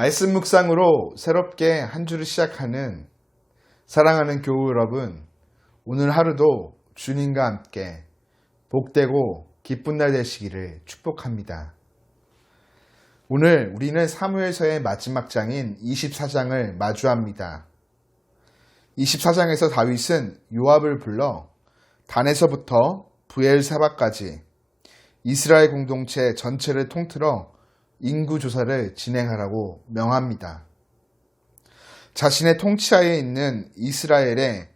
말씀 묵상으로 새롭게 한 주를 시작하는 사랑하는 교우 여러분, 오늘 하루도 주님과 함께 복되고 기쁜 날 되시기를 축복합니다. 오늘 우리는 사무엘서의 마지막 장인 24장을 마주합니다. 24장에서 다윗은 요압을 불러 단에서부터 브엘사바까지 이스라엘 공동체 전체를 통틀어 인구조사를 진행하라고 명합니다. 자신의 통치하에 있는 이스라엘의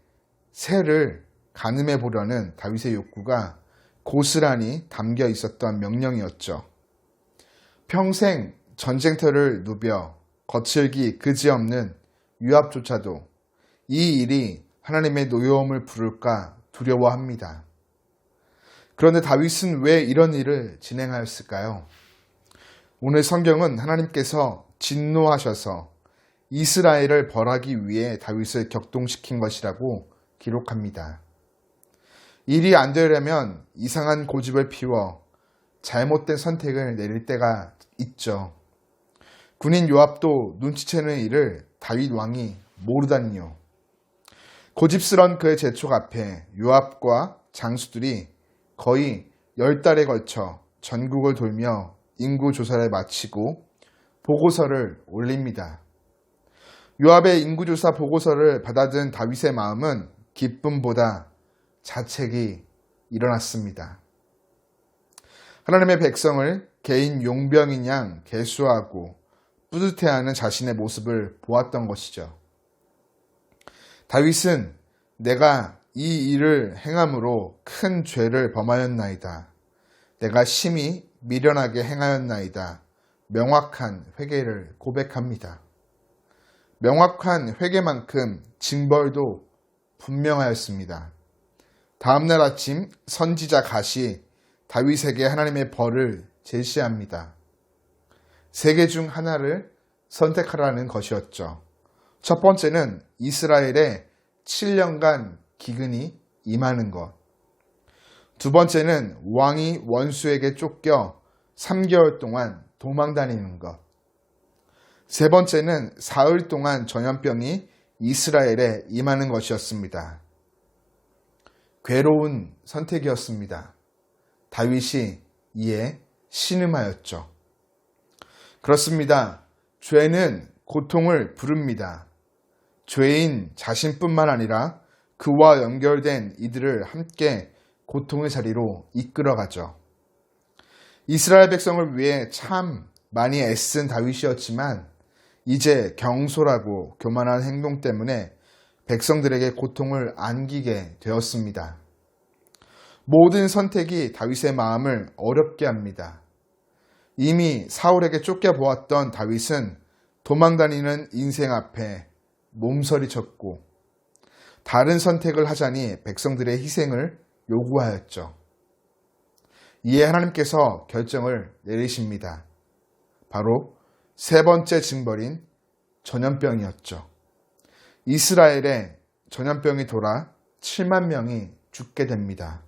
세를 가늠해 보려는 다윗의 욕구가 고스란히 담겨 있었던 명령이었죠. 평생 전쟁터를 누벼 거칠기 그지없는 요압조차도 이 일이 하나님의 노여움을 부를까 두려워합니다. 그런데 다윗은 왜 이런 일을 진행하였을까요? 오늘 성경은 하나님께서 진노하셔서 이스라엘을 벌하기 위해 다윗을 격동시킨 것이라고 기록합니다. 일이 안 되려면 이상한 고집을 피워 잘못된 선택을 내릴 때가 있죠. 군인 요압도 눈치채는 일을 다윗 왕이 모르다니요. 고집스런 그의 재촉 앞에 요압과 장수들이 거의 10달에 걸쳐 전국을 돌며 인구조사를 마치고 보고서를 올립니다. 요압의 인구조사 보고서를 받아든 다윗의 마음은 기쁨보다 자책이 일어났습니다. 하나님의 백성을 개인 용병인 양 계수하고 뿌듯해하는 자신의 모습을 보았던 것이죠. 다윗은 내가 이 일을 행함으로 큰 죄를 범하였나이다. 내가 심히 미련하게 행하였나이다. 명확한 회개를 고백합니다. 명확한 회개만큼 징벌도 분명하였습니다. 다음날 아침 선지자 갓이 다윗에게 하나님의 벌을 제시합니다. 세 개 중 하나를 선택하라는 것이었죠. 첫 번째는 이스라엘에 7년간 기근이 임하는 것. 두 번째는 왕이 원수에게 쫓겨 3개월 동안 도망다니는 것. 세 번째는 사흘 동안 전염병이 이스라엘에 임하는 것이었습니다. 괴로운 선택이었습니다. 다윗이 이에 신음하였죠. 그렇습니다. 죄는 고통을 부릅니다. 죄인 자신뿐만 아니라 그와 연결된 이들을 함께 고통의 자리로 이끌어가죠. 이스라엘 백성을 위해 참 많이 애쓴 다윗이었지만 이제 경솔하고 교만한 행동 때문에 백성들에게 고통을 안기게 되었습니다. 모든 선택이 다윗의 마음을 어렵게 합니다. 이미 사울에게 쫓겨보았던 다윗은 도망다니는 인생 앞에 몸서리쳤고 다른 선택을 하자니 백성들의 희생을 요구하였죠. 이에 하나님께서 결정을 내리십니다. 바로 세 번째 징벌인 전염병이었죠. 이스라엘에 전염병이 돌아 7만 명이 죽게 됩니다.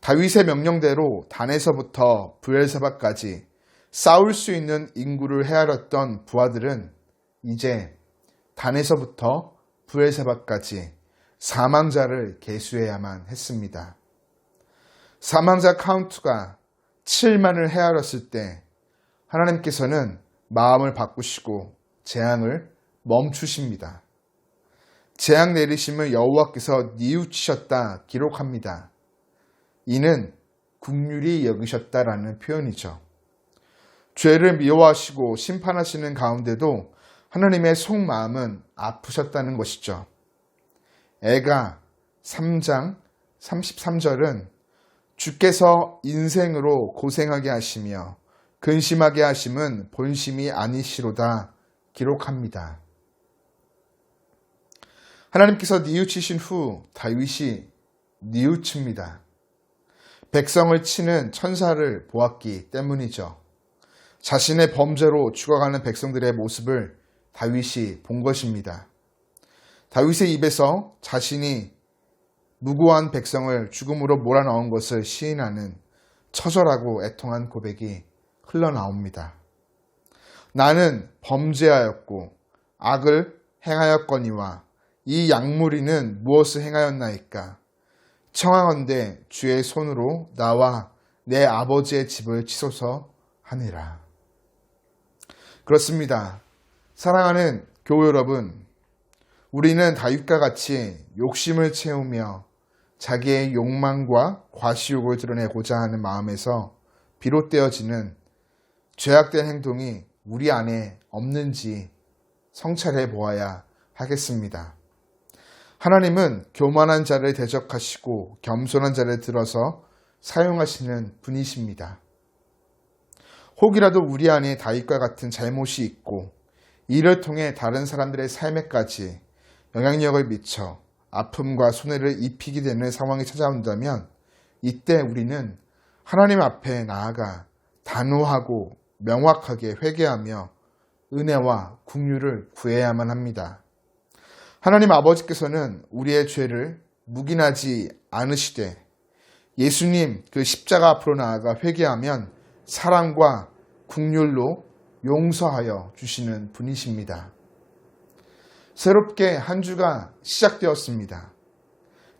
다윗의 명령대로 단에서부터 브엘사바까지 싸울 수 있는 인구를 헤아렸던 부하들은 이제 단에서부터 브엘사바까지 사망자를 계수해야만 했습니다. 사망자 카운트가 7만을 헤아렸을 때 하나님께서는 마음을 바꾸시고 재앙을 멈추십니다. 재앙 내리심을 여호와께서 뉘우치셨다 기록합니다. 이는 긍휼히 여기셨다라는 표현이죠. 죄를 미워하시고 심판하시는 가운데도 하나님의 속마음은 아프셨다는 것이죠. 애가 3장 33절은 주께서 인생으로 고생하게 하시며 근심하게 하심은 본심이 아니시로다 기록합니다. 하나님께서 뉘우치신 후 다윗이 뉘우칩니다. 백성을 치는 천사를 보았기 때문이죠. 자신의 범죄로 죽어가는 백성들의 모습을 다윗이 본 것입니다. 다윗의 입에서 자신이 무고한 백성을 죽음으로 몰아넣은 것을 시인하는 처절하고 애통한 고백이 흘러나옵니다. 나는 범죄하였고 악을 행하였거니와 이 약물이는 무엇을 행하였나이까? 청하건대 주의 손으로 나와 내 아버지의 집을 치소서 하니라. 그렇습니다. 사랑하는 교우 여러분, 우리는 다윗과 같이 욕심을 채우며 자기의 욕망과 과시욕을 드러내고자 하는 마음에서 비롯되어지는 죄악된 행동이 우리 안에 없는지 성찰해 보아야 하겠습니다. 하나님은 교만한 자를 대적하시고 겸손한 자를 들어서 사용하시는 분이십니다. 혹이라도 우리 안에 다윗과 같은 잘못이 있고 이를 통해 다른 사람들의 삶에까지 영향력을 미쳐 아픔과 손해를 입히게 되는 상황이 찾아온다면 이때 우리는 하나님 앞에 나아가 단호하고 명확하게 회개하며 은혜와 긍휼을 구해야만 합니다. 하나님 아버지께서는 우리의 죄를 묵인하지 않으시되 예수님 그 십자가 앞으로 나아가 회개하면 사랑과 긍휼로 용서하여 주시는 분이십니다. 새롭게 한 주가 시작되었습니다.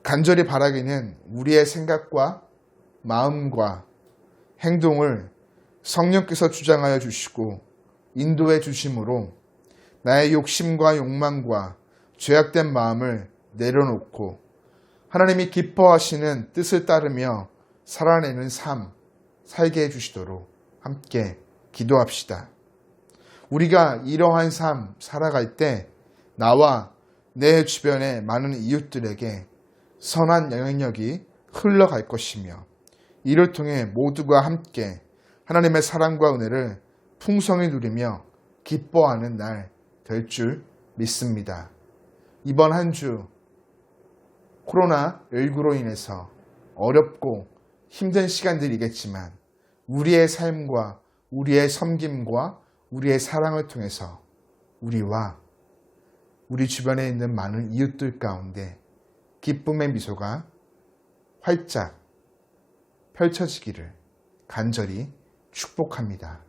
간절히 바라기는 우리의 생각과 마음과 행동을 성령께서 주장하여 주시고 인도해 주심으로 나의 욕심과 욕망과 죄악된 마음을 내려놓고 하나님이 기뻐하시는 뜻을 따르며 살아내는 삶 살게 해주시도록 함께 기도합시다. 우리가 이러한 삶 살아갈 때 나와 내 주변의 많은 이웃들에게 선한 영향력이 흘러갈 것이며 이를 통해 모두가 함께 하나님의 사랑과 은혜를 풍성히 누리며 기뻐하는 날 될 줄 믿습니다. 이번 한 주 코로나19로 인해서 어렵고 힘든 시간들이겠지만 우리의 삶과 우리의 섬김과 우리의 사랑을 통해서 우리와 우리 주변에 있는 많은 이웃들 가운데 기쁨의 미소가 활짝 펼쳐지기를 간절히 축복합니다.